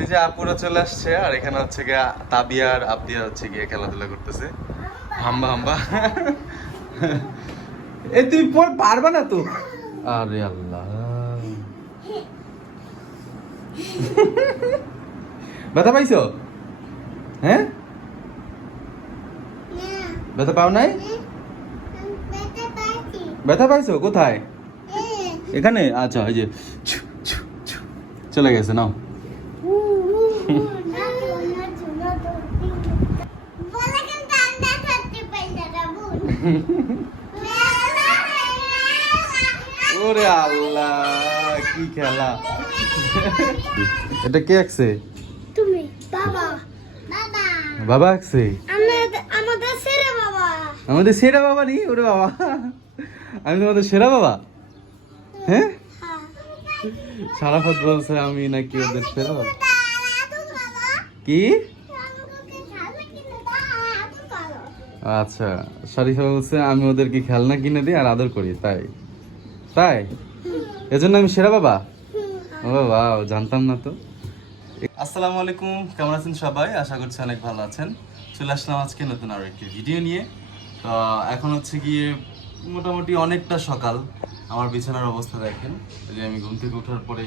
এই যে আপুরা চলে আসছে আর এখানে হচ্ছে গিয়ে তাবিয়া আর আবদিয়া হচ্ছে গিয়ে খেলাধুলা করতেছে। হাম্বা হাম্বা। এ তুই পর পারবা না তো। আরে আল্লাহ। ব্যথা পাইছো? হ্যাঁ? ব্যথা পাও নাই? ব্যথা পাইছো। কোথায়? এখানে? আচ্ছা এই যে। চলে গেছে নাও। ওরে আল্লাহ কি খেলা। এটা কে আঁকছে? তুমি বাবা। বাবা। বাবা আঁকছে? আমাদের আমাদের বাবা। আমাদের সেরা বাবা নি? ওরে বাবা। আমি তোমাদের সেরা বাবা? হ্যাঁ? সারাফত বলছে আমি নাকি ওদের সেরা বাবা। কি? আচ্ছা শারিফা বলছে আমি ওদেরকে খেলনা কিনে দিই আর আদর করি তাই? তাই? এজন্য আমি সেরা বাবা? ও বাবা জানতাম না তো। আসসালামু আলাইকুম কেমন আছেন সবাই? আশা করছি অনেক ভালো আছেন। চলে আসলাম আজকে নতুন আরও একটি ভিডিও নিয়ে। তো এখন হচ্ছে গিয়ে মোটামুটি অনেকটা সকাল। আমার বিছানার অবস্থা দেখেন। যে আমি ঘুম থেকে ওঠার পরে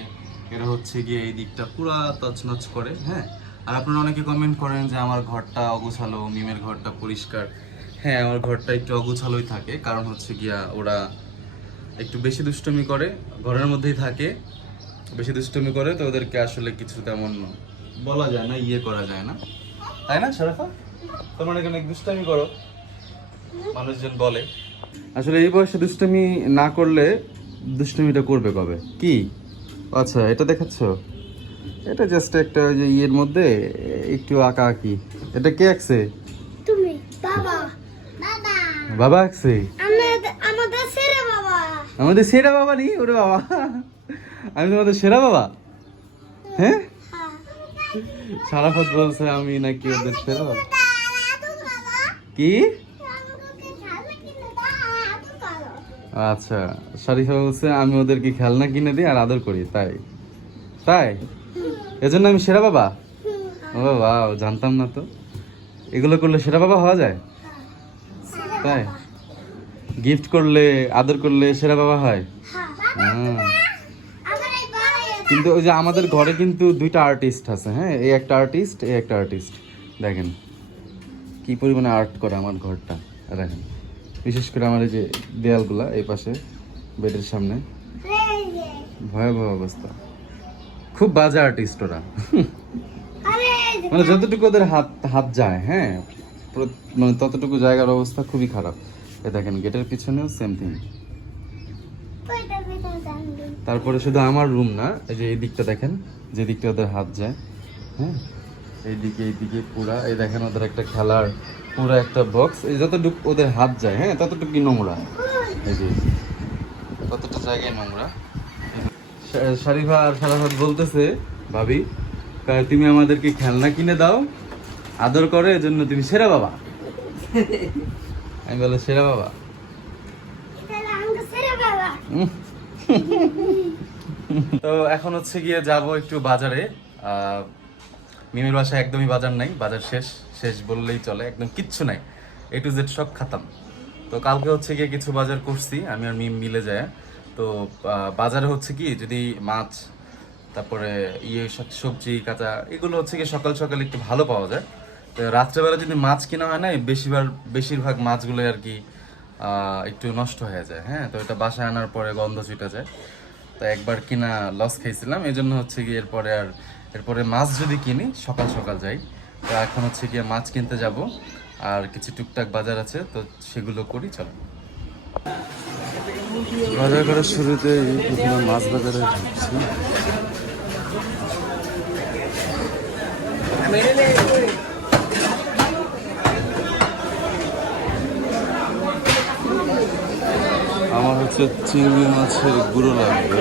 এরা হচ্ছে গিয়ে এই দিকটা পুরা তছনছ করে হ্যাঁ? আর আপনারা অনেকে কমেন্ট করেন যে আমার ঘরটা অগুছালো, মিমের ঘরটা পরিষ্কার। হ্যাঁ আমার ঘরটা একটু অগুছালোই থাকে। কারণ হচ্ছে গিয়া ওরা একটু বেশি দুষ্টমি করে, ঘরের মধ্যেই থাকে। বেশি দুষ্টমি করে তো ওদেরকে আসলে কিছু তেমন বলা যায় না ইয়ে করা যায় না। তাই না শরফা তোমার এখানে দুষ্টমি করো, মানুষজন বলে। আসলে এই বয়সে দুষ্টমি না করলে দুষ্টমিটা করবে কবে? কি? আচ্ছা এটা দেখাচ্ছ? এটা জাস্ট একটা ওই যে ইয়ের মধ্যে একটু আঁকা আঁকি। এটা কে আঁকছে? তুমি বাবা। বাবা। বাবা আঁকছে? আমাদের আমাদের সেরে বাবা। আমাদের সেরা বাবা নি ওরে বাবা। আমি তোমাদের সেরা বাবা? হ্যাঁ? সারাফত বলছে আমি নাকি ওদের সেরা বাবা। কি? আচ্ছা শারিফা বলছে আমি ওদেরকে খেলনা কিনে দিই আর আদর করি তাই। তাই? এজন্য আমি সেরা বাবা? ও বাবা জানতাম না তো। এগুলো করলে সেরা বাবা হওয়া যায়? তাই? গিফট করলে, আদর করলে সেরা বাবা হয়? হ্যাঁ। কিন্তু ওই যে আমাদের ঘরে কিন্তু দুইটা আর্টিস্ট আছে হ্যাঁ? এই একটা আর্টিস্ট এই একটা আর্টিস্ট দেখেন, কি পরিমাণে আর্ট করে আমার ঘরটা। দেখেন, বিশেষ করে আমার এই যে দেয়ালগুলা এই পাশে, বেডের সামনে। ভয়াবহ অবস্থা। খুব বাজে আর্টিস্ট ওরা। মানে যতটুকু ওদের হাত হাত যায় হ্যাঁ মানে ততটুকু জায়গার অবস্থা খুবই খারাপ। এই দেখেন গেটের পিছনেও সেম থিং তারপরে শুধু আমার রুম না এই যে এই দিকটা দেখেন যে দিকটা ওদের হাত যায় হ্যাঁ এইদিকে এইদিকে পুরা এই দেখেন ওদের একটা খেলার পুরো একটা বক্স এই যতটুকু ওদের হাত যায় হ্যাঁ ততটুকুই নোংরা। এই যে ততটা জায়গায় নোংরা। শারিফা আর শারাফাত বলতেছে ভাবি তুমি আমাদেরকে খেলনা কিনে দাও আদর করে এজন্য তুমি সেরা বাবা। আমি বলে সেরা বাবা। তো এখন হচ্ছে গিয়ে যাব একটু বাজারে। আহ, মিমের বাসায় একদমই বাজার নাই বাজার শেষ। শেষ বললেই চলে একদম কিচ্ছু নাই। এ টু জেড সব খাতাম। তো কালকে হচ্ছে গিয়ে কিছু বাজার করছি আমি আর মিম মিলে যায়। তো বাজারে হচ্ছে কি, যদি মাছ, তারপরে ইয়ে সবজি, কাঁচা, এগুলো হচ্ছে কি সকাল সকাল একটু ভালো পাওয়া যায়। তো রাত্রেবেলা যদি মাছ কেনা হয় না বেশিরভাগ বেশিরভাগ মাছগুলো আর কি একটু নষ্ট হয়ে যায় হ্যাঁ? তো এটা বাসায় আনার পরে গন্ধ ছুটে যায়। তো একবার কিনা লস খাইছিলাম এই জন্য হচ্ছে গিয়ে এরপরে আর, এরপরে মাছ যদি কিনি, সকাল সকাল যাই, তো এখন হচ্ছে গিয়ে মাছ কিনতে যাব। আর কিছু টুকটাক বাজার আছে, তো সেগুলো করি, চলো। বাজার করার শুরুতে প্রথমে মাছ বাজারে ঢুকছি। আমার হচ্ছে চিংড়ি মাছের গুঁড়ো লাগবে।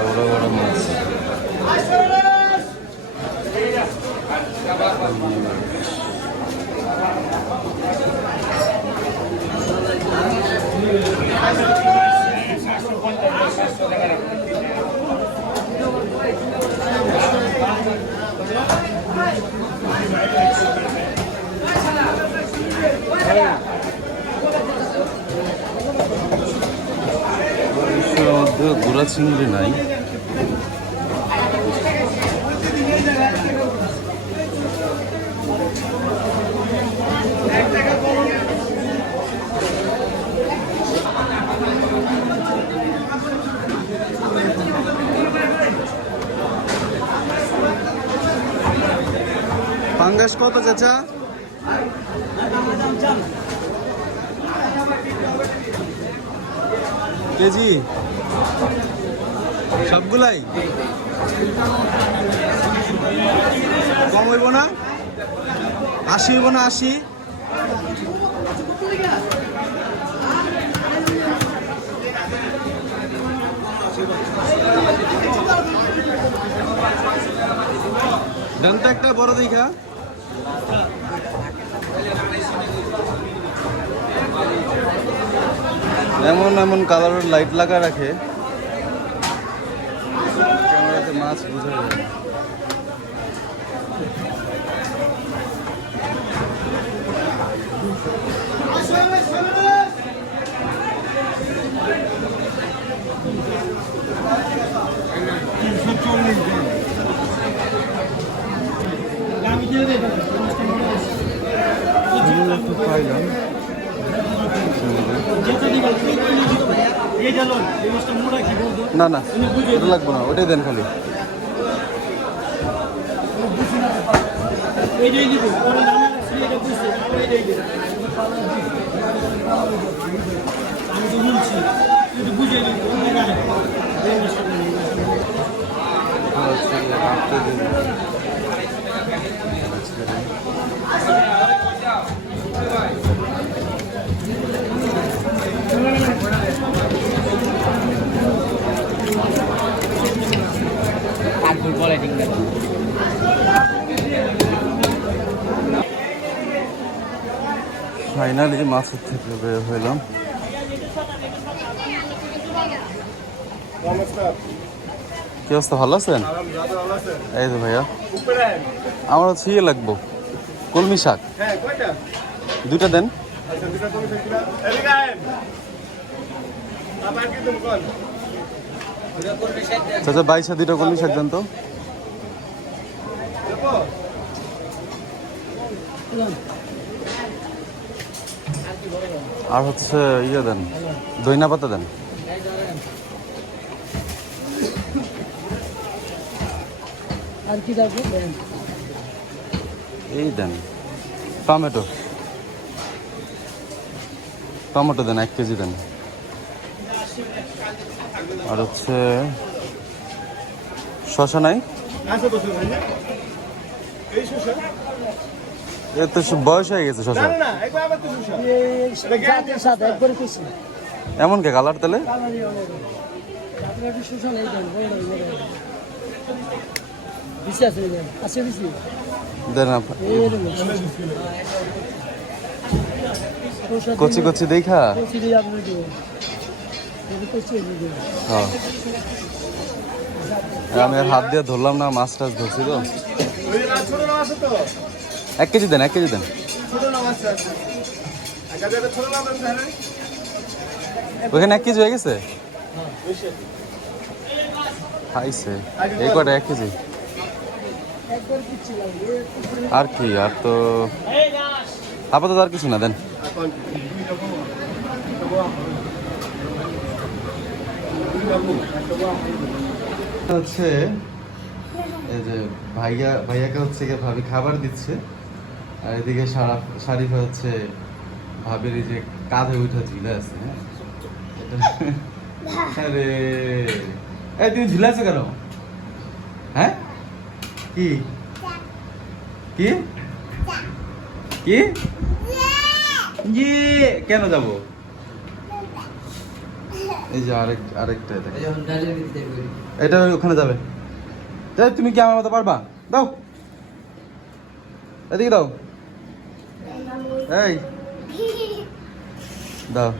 বড় বড় মাছ Gracias. চিংড়ি নাই। পাঙ্গাস কত চাচা? কেজি? সবগুলাই? কম হইব না? আশি হইব না আশি? তো একটা বড় দেখা। এমন এমন কালারের লাইট লাগা রাখে। ক্যামেরাতে মাছ বোঝা যায় না। না না ওটা লাগবে না ওটাই দেন খালি আমি তো বলছি কিন্তু বুঝে নি ফাইনালি মাছের থেকে বের হইলাম। কি অবস্থা ভালো আছেন? এই তো ভাইয়া। আমার হচ্ছে ইয়ে লাগবো কলমি শাক। হ্যাঁ দুইটা দেন। আচ্ছা আবার কি চাচা বাইশা দুইটা কলমি শাক তো। আর হচ্ছে ইয়ে দেন, দইনা পাতা দেন। এই দেন, টমেটো। টমেটো দেন, এক কেজি দেন। আর হচ্ছে শশা নাই? এ তো সব বয়স হয়ে গেছে শশা। এমন কে কালার তাহলে? কচি কচি দেখা? আমি আর হাত দিয়ে ধরলাম না, মাছ টাছ ধরছি তো। এক কেজি দেন, এক কেজি দেন। ছোট না আছে আছে আগে যেটা ছোট না আছে হ্যাঁ ওখানে এক কেজি হয়ে গেছে? খাইছে। এই কটা এক কেজি? আর কি, আর তো আপাতত আর কিছু না, দেন। হচ্ছে এই যে ভাইয়া ভাইয়াকে হচ্ছে গিয়ে ভাবি খাবার দিচ্ছে আর এদিকে সারা শারিফা হচ্ছে ভাবির এই যে কাঁধে উঠে ঝুলে আছে হ্যাঁ? আরে এই তুমি ঝুলে আছো কেন? হ্যাঁ? কি? কি? কি? ইয়ে! কেন যাব? এই যে আরেক আরেকটা এটা। ওখানে যাবে। যাই তুমি কি আমার মতো পারবা? দাও। এদিকে দাও। এই। দাও।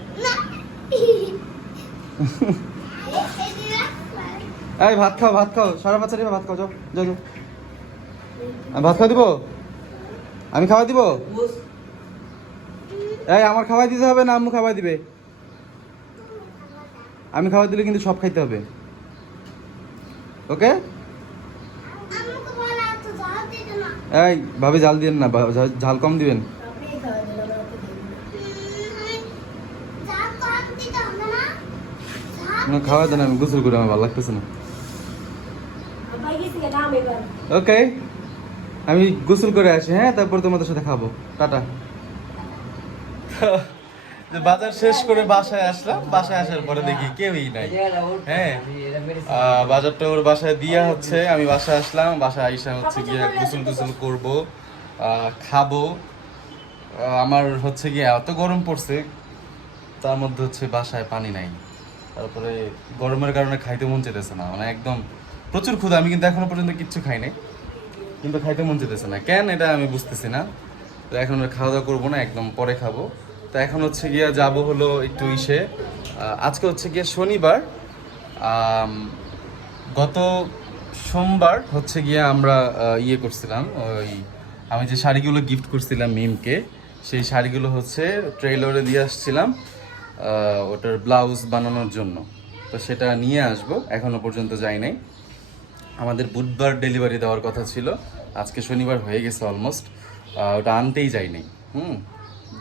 এই ভাত খাও ভাত খাও। সারা বাচ্চা নিবে ভাত খাও যাও যাও যাও। আমি ভাত খাওয়া দিব? আমি খাওয়া দিব? এই আমার খাওয়াই দিতে হবে না আম্মু খাওয়াই দিবে? আমি খাওয়া দিলে কিন্তু সব খাইতে হবে। ওকে এই, ভাবে জাল দিবেন না ঝাল- কম দিবেন। না, খাওয়া দেন আমি গোসল করে, আমার ভালো লাগতেছে না। ওকে আমি গোসল করে আসি হ্যাঁ? তারপর তোমাদের সাথে খাব। টাটা। যে বাজার শেষ করে বাসায় আসলাম বাসায় আসার পরে দেখি কেউই নাই। হ্যাঁ বাজারটা ওর বাসায় দিয়া হচ্ছে আমি বাসায় আসলাম বাসায় আইসা হচ্ছে গিয়ে গোসল টুসল করব খাব। আমার হচ্ছে গিয়ে এত গরম পড়ছে তার মধ্যে হচ্ছে বাসায় পানি নাই। তারপরে গরমের কারণে খাইতে মন চেতেছে না মানে একদম প্রচুর ক্ষুধা আমি কিন্তু এখনও পর্যন্ত কিচ্ছু খাই নাই কিন্তু খাইতে মন চেতেছে না। কেন এটা আমি বুঝতেছি না। তো এখন খাওয়া দাওয়া করব না একদম পরে খাব। তো এখন হচ্ছে গিয়ে যাব হলো একটু ইসে। আজকে হচ্ছে গিয়ে শনিবার। গত সোমবার হচ্ছে গিয়ে আমরা ইয়ে করছিলাম, ওই আমি যে শাড়িগুলো গিফট করছিলাম মিমকে, সেই শাড়িগুলো হচ্ছে ট্রেলরে দিয়ে আসছিলাম ওটার ব্লাউজ বানানোর জন্য। তো সেটা নিয়ে আসব, এখনও পর্যন্ত যাই নাই। আমাদের বুধবার ডেলিভারি দেওয়ার কথা ছিল, আজকে শনিবার হয়ে গেছে অলমোস্ট ওটা আনতেই যাইনি হুম।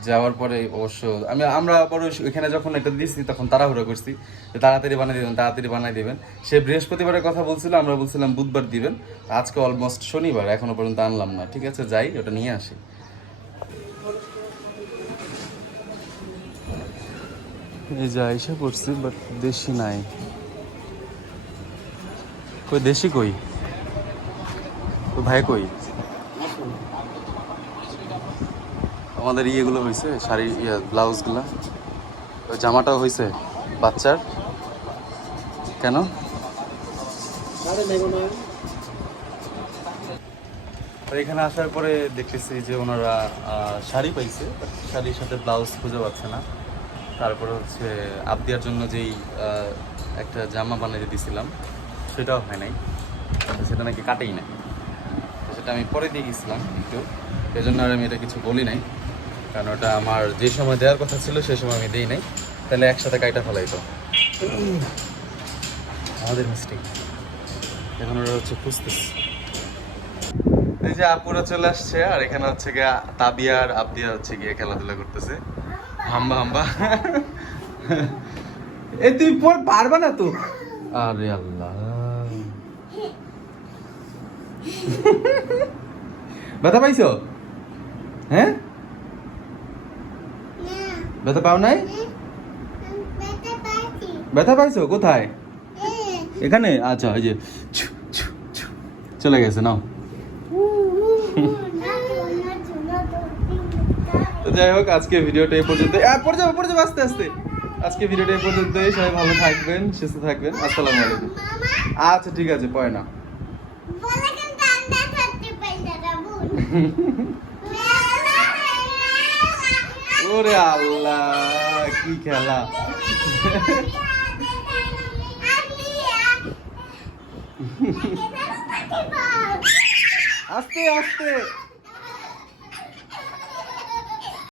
যাওয়ার পরে অবশ্য আমি, আমরা ওই- ওইখানে যখন এটা দিয়েছি, তখন তাড়াহুড়ো করছি। যে তাড়াতাড়ি বানিয়ে দেবেন, তাড়াতাড়ি বানিয়ে দেবেন। সে বৃহস্পতিবারের কথা বলছিল, আমরা বলছিলাম বুধবার দিবেন। আজকে অলমোস্ট শনিবার, এখনও পর্যন্ত আনলাম না। ঠিক আছে, যাই, ওটা নিয়ে আসি। এই যা পড়ছি বাট দেশি নাই। কই, দেশি কই? ভাই কই? আমাদের ইয়েগুলো হয়েছে শাড়ি ইয়ে ব্লাউজগুলো। জামাটাও হয়েছে বাচ্চার। কেন? এখানে আসার পরে দেখতেছি যে ওনারা শাড়ি পাইছে শাড়ির সাথে ব্লাউজ খুঁজে পাচ্ছে না। তারপরে হচ্ছে আবদিয়ার জন্য যেই একটা জামা বানিয়ে দিয়েছিলাম সেটাও হয় নাই। সেটা নাকি কাটেই না সেটা আমি পরে দিয়ে গেছিলাম একটু। এই জন্য আর আমি এটা কিছু বলি নাই। কারণ ওটা আমার যে সময় দেওয়ার কথা ছিল সেই সময় আমি দিই নাই। তাহলে একসাথে কাইটা ফেলাইতো। আমাদের মিস্টেক এখন ওরা হচ্ছে খুঁজতেছে। এই যে আপুরা চলে আসছে, আর এখানে হচ্ছে গিয়ে তাবিয়া আর আবদিয়া হচ্ছে গিয়ে খেলাধুলা করতেছে। হাম্বা হাম্বা। এই তুই পর পারবা না তো? আরে আল্লাহ। ব্যথা পাইছো? হ্যাঁ? ব্যথা পাও নাই? ব্যথা পাইছো? কোথায়? এখানে? আচ্ছা ওই যে। চলে গেছে নাও। যাই হোক আজকে ভিডিওটা এই পর্যন্ত পড়ে যাব পড়ে যাব আস্তে আস্তে। আজকে ভিডিওটা এই পর্যন্তই। সবাই ভালো থাকবেন সুস্থ থাকবেন। আসসালামু আলাইকুম। আচ্ছা ঠিক আছে পড়ে না বলে কিন্তু আন্ডা থাকতে পাইছে না বুন ওরে আল্লাহ কি খেলা। আস্তে আস্তে।